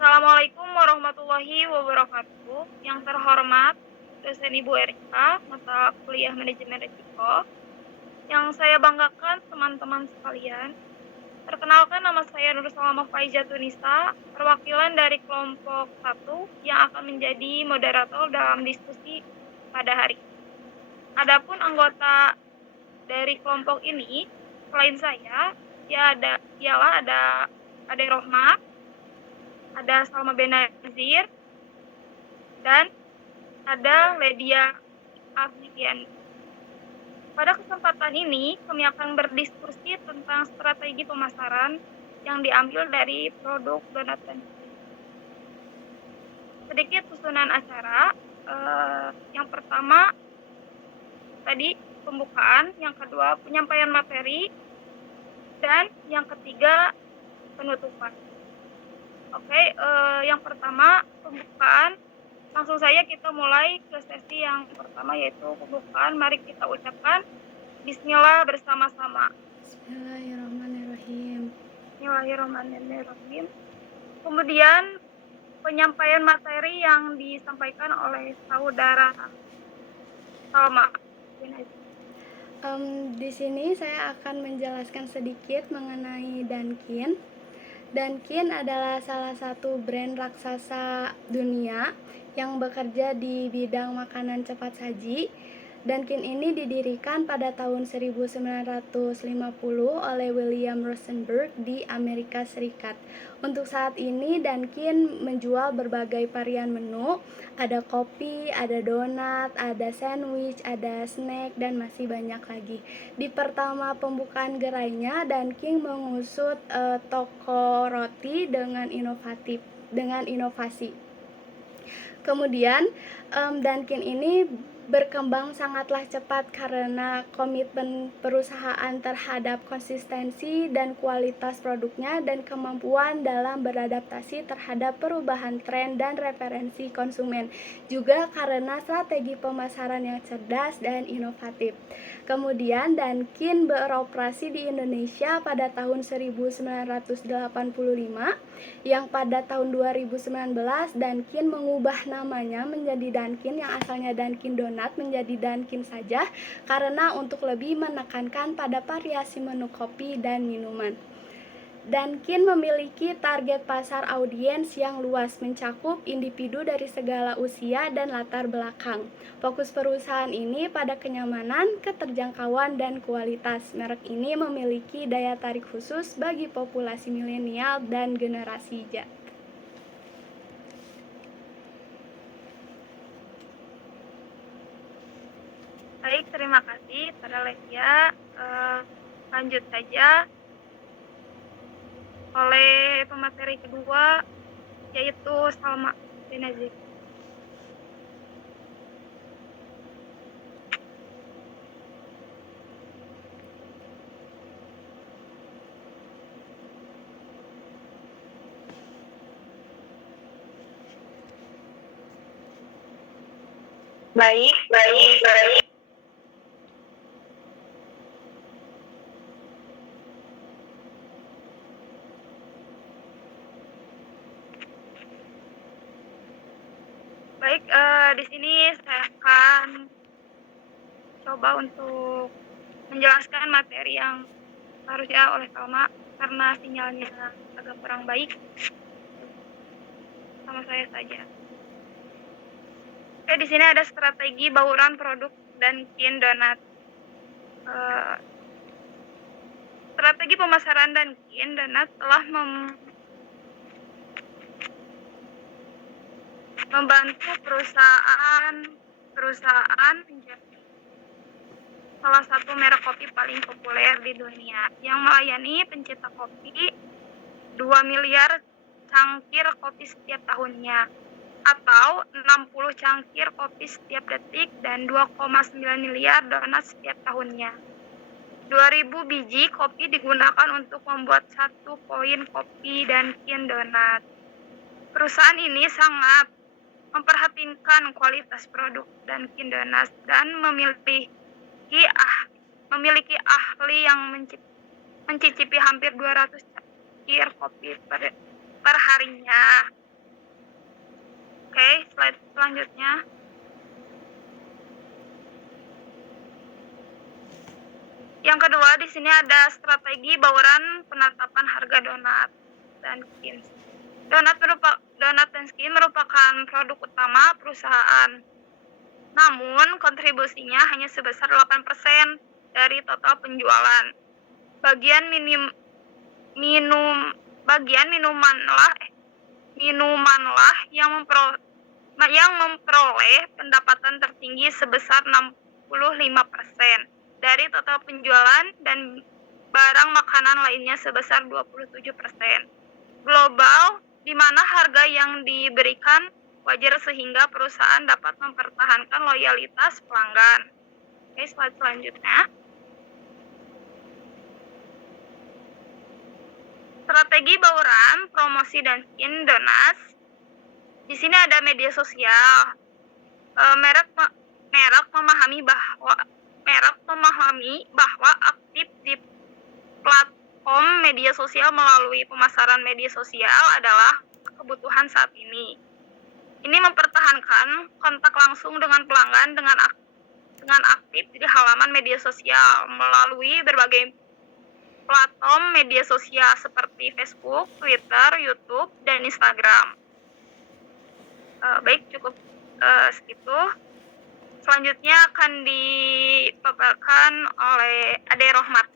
Assalamualaikum warahmatullahi wabarakatuh. Yang terhormat dosen Ibu Erika, mata kuliah manajemen risiko. Yang saya banggakan teman-teman sekalian. Perkenalkan, nama saya Nur Salama Faizatunisa, perwakilan dari kelompok 1 yang akan menjadi moderator dalam diskusi pada hari ini. Adapun anggota dari kelompok ini, selain saya, ialah ada Ade Rohmat, ada Salma Benazir, dan ada Ledia Ardian. Pada kesempatan ini, kami akan berdiskusi tentang strategi pemasaran yang diambil dari produk donat dan sedikit susunan acara. Yang pertama tadi pembukaan, yang kedua penyampaian materi, dan yang ketiga penutupan. Oke, yang pertama pembukaan. Langsung saja kita mulai ke sesi yang pertama, yaitu pembukaan. Mari kita ucapkan Bismillah bersama-sama. Bismillahirrahmanirrahim. Bismillahirrahmanirrahim. Kemudian penyampaian materi yang disampaikan oleh saudara Salma. Di sini saya akan menjelaskan sedikit mengenai Dunkin'. Dunkin' adalah salah satu brand raksasa dunia yang bekerja di bidang makanan cepat saji. Dunkin' ini didirikan pada tahun 1950 oleh William Rosenberg di Amerika Serikat. Untuk saat ini Dunkin' menjual berbagai varian menu, ada kopi, ada donat, ada sandwich, ada snack, dan masih banyak lagi. Di pertama pembukaan gerainya, Dunkin' mengusut toko roti dengan inovasi. Kemudian Dunkin' ini berkembang sangatlah cepat karena komitmen perusahaan terhadap konsistensi dan kualitas produknya dan kemampuan dalam beradaptasi terhadap perubahan tren dan referensi konsumen, juga karena strategi pemasaran yang cerdas dan inovatif. Kemudian Dunkin' beroperasi di Indonesia pada tahun 1985, yang pada tahun 2019 Dunkin' mengubah namanya menjadi Dunkin' yang asalnya Dunkin' Donat menjadi Dunkin' saja karena untuk lebih menekankan pada variasi menu kopi dan minuman. Dunkin' memiliki target pasar audiens yang luas, mencakup individu dari segala usia dan latar belakang. Fokus perusahaan ini pada kenyamanan, keterjangkauan, dan kualitas. Merek ini memiliki daya tarik khusus bagi populasi milenial dan generasi Z. Baik, terima kasih pada Ledia. Lanjut saja oleh pemateri kedua, yaitu Salma Benazir. Baik. Baik, di sini saya akan coba untuk menjelaskan materi yang harusnya oleh Salma karena sinyalnya agak kurang baik. Sama saya saja. Oke, di sini ada strategi bauran produk Dunkin' Donat. Strategi pemasaran Dunkin' Donat telah membantu perusahaan menjadi salah satu merek kopi paling populer di dunia yang melayani pencinta kopi 2 miliar cangkir kopi setiap tahunnya, atau 60 cangkir kopi setiap detik dan 2,9 miliar donat setiap tahunnya. 2000 biji kopi digunakan untuk membuat 1 poin kopi Dunkin' Donat. Perusahaan ini sangat memperhatikan kualitas produk Dunkin' Donat dan memiliki ahli yang mencicipi hampir 200 cangkir kopi per harinya. Oke, slide selanjutnya. Yang kedua, di sini ada strategi bauran penetapan harga donat Dunkin. Donat Dunkin merupakan produk utama perusahaan. Namun, kontribusinya hanya sebesar 8% dari total penjualan. Bagian minumanlah yang memperoleh pendapatan tertinggi sebesar 65% dari total penjualan dan barang makanan lainnya sebesar 27%. Global, di mana harga yang diberikan wajar sehingga perusahaan dapat mempertahankan loyalitas pelanggan. Oke, slide selanjutnya. Strategi bauran promosi Dunkin Donuts. Di sini ada media sosial. Merek memahami bahwa aktif di platform media sosial melalui pemasaran media sosial adalah kebutuhan saat ini. Ini mempertahankan kontak langsung dengan pelanggan dengan aktif di halaman media sosial melalui berbagai platform media sosial seperti Facebook, Twitter, YouTube, dan Instagram. Baik, cukup segitu. Selanjutnya akan dipaparkan oleh Ade Rohmat.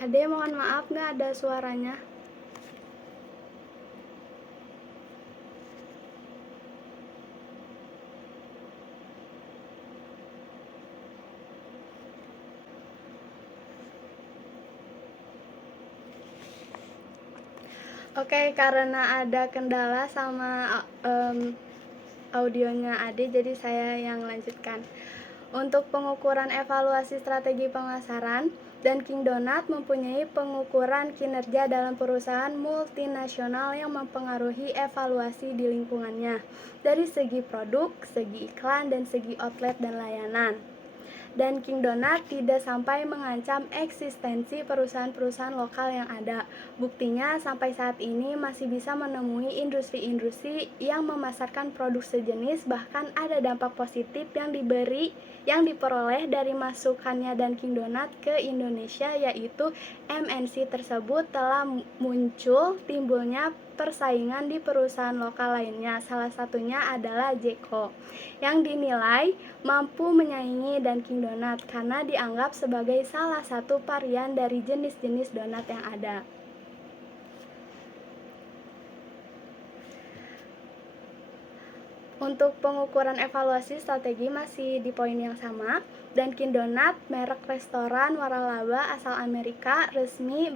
Ade, mohon maaf nggak ada suaranya. Oke, karena ada kendala sama audionya Ade, jadi saya yang lanjutkan. Untuk pengukuran evaluasi strategi pemasaran, Dunkin Donut mempunyai pengukuran kinerja dalam perusahaan multinasional yang mempengaruhi evaluasi di lingkungannya dari segi produk, segi iklan, dan segi outlet dan layanan. Dunkin Donut tidak sampai mengancam eksistensi perusahaan-perusahaan lokal yang ada. Buktinya sampai saat ini masih bisa menemui industri-industri yang memasarkan produk sejenis, bahkan ada dampak positif yang diperoleh dari masukannya Dunkin Donut ke Indonesia, yaitu MNC tersebut telah muncul timbulnya persaingan di perusahaan lokal lainnya. Salah satunya adalah Jeko yang dinilai mampu menyaingi Dunkin Donut karena dianggap sebagai salah satu varian dari jenis-jenis donat yang ada. Untuk pengukuran evaluasi strategi masih di poin yang sama. Dunkin Donut, merek restoran waralaba asal Amerika, resmi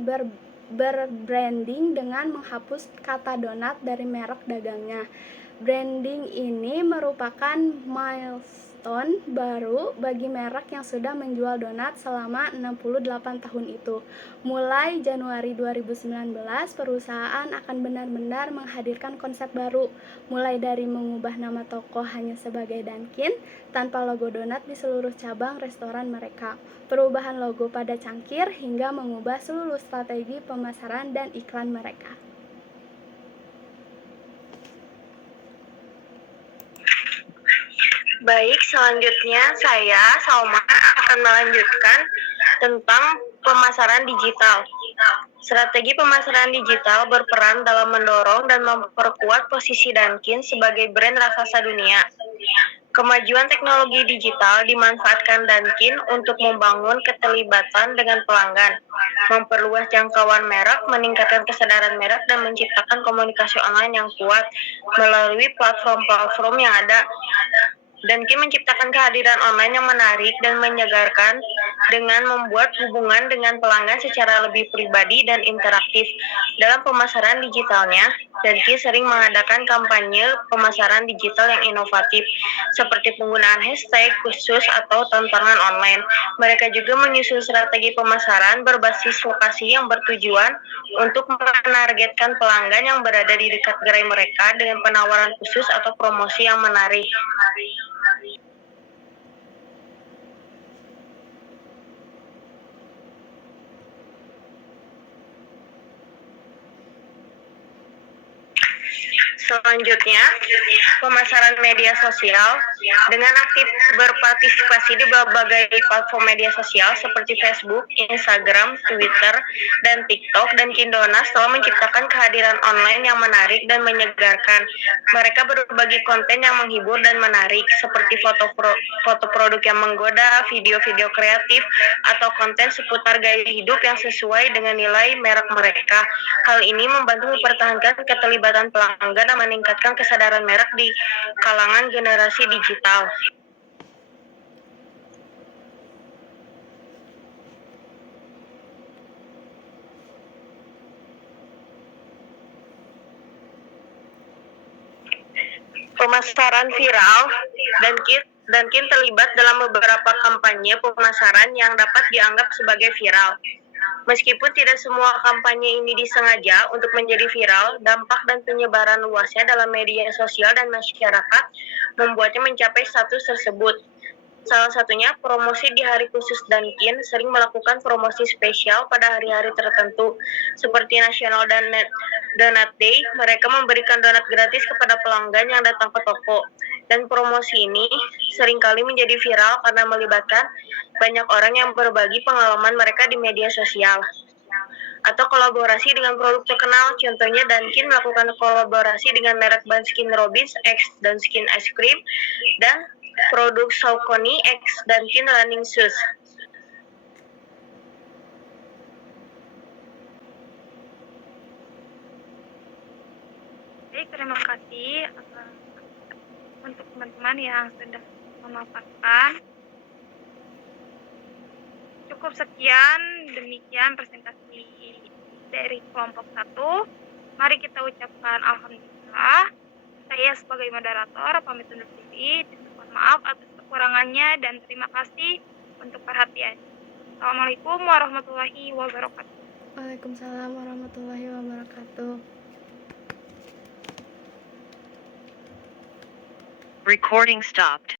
berbranding dengan menghapus kata donat dari merek dagangnya. Branding ini merupakan milestone baru bagi merek yang sudah menjual donat selama 68 tahun itu. Mulai Januari 2019, perusahaan akan benar-benar menghadirkan konsep baru, mulai dari mengubah nama toko hanya sebagai Dunkin tanpa logo donat di seluruh cabang restoran mereka, perubahan logo pada cangkir, hingga mengubah seluruh strategi pemasaran dan iklan mereka. Baik, selanjutnya saya, Salma, akan melanjutkan tentang pemasaran digital. Strategi pemasaran digital berperan dalam mendorong dan memperkuat posisi Dunkin sebagai brand raksasa dunia. Kemajuan teknologi digital dimanfaatkan Dunkin untuk membangun keterlibatan dengan pelanggan, memperluas jangkauan merek, meningkatkan kesadaran merek, dan menciptakan komunikasi online yang kuat melalui platform-platform yang ada. Dunkin menciptakan kehadiran online yang menarik dan menyegarkan dengan membuat hubungan dengan pelanggan secara lebih pribadi dan interaktif. Dalam pemasaran digitalnya, Dunkin sering mengadakan kampanye pemasaran digital yang inovatif, seperti penggunaan hashtag khusus atau tantangan online. Mereka juga menyusun strategi pemasaran berbasis lokasi yang bertujuan untuk menargetkan pelanggan yang berada di dekat gerai mereka dengan penawaran khusus atau promosi yang menarik. Selanjutnya, pemasaran media sosial dengan aktif berpartisipasi di berbagai platform media sosial seperti Facebook, Instagram, Twitter, dan TikTok, dan Kindonas telah menciptakan kehadiran online yang menarik dan menyegarkan. Mereka berbagi konten yang menghibur dan menarik, seperti foto produk yang menggoda, video-video kreatif, atau konten seputar gaya hidup yang sesuai dengan nilai merek mereka. Hal ini membantu mempertahankan keterlibatan pelanggan dan meningkatkan kesadaran merek di kalangan generasi digital. Pemasaran viral, Dunkin terlibat dalam beberapa kampanye pemasaran yang dapat dianggap sebagai viral. Meskipun tidak semua kampanye ini disengaja untuk menjadi viral, dampak dan penyebaran luasnya dalam media sosial dan masyarakat membuatnya mencapai status tersebut. Salah satunya, promosi di hari khusus Dunkin sering melakukan promosi spesial pada hari-hari tertentu, seperti National Donut Day. Mereka memberikan donat gratis kepada pelanggan yang datang ke toko. Dan promosi ini seringkali menjadi viral karena melibatkan banyak orang yang berbagi pengalaman mereka di media sosial. Atau kolaborasi dengan produk terkenal, contohnya Dunkin melakukan kolaborasi dengan merek Baskin Robbins X Dunkin Ice Cream dan produk Saucony X Dunkin Running Shoes. Baik, terima kasih untuk teman-teman yang sudah memaparkan. Cukup sekian, demikian presentasi dari kelompok 1. Mari kita ucapkan alhamdulillah. Saya sebagai moderator pamit undur diri. Mohon maaf atas kekurangannya dan terima kasih untuk perhatian. Assalamualaikum warahmatullahi wabarakatuh. Waalaikumsalam warahmatullahi wabarakatuh. Recording stopped.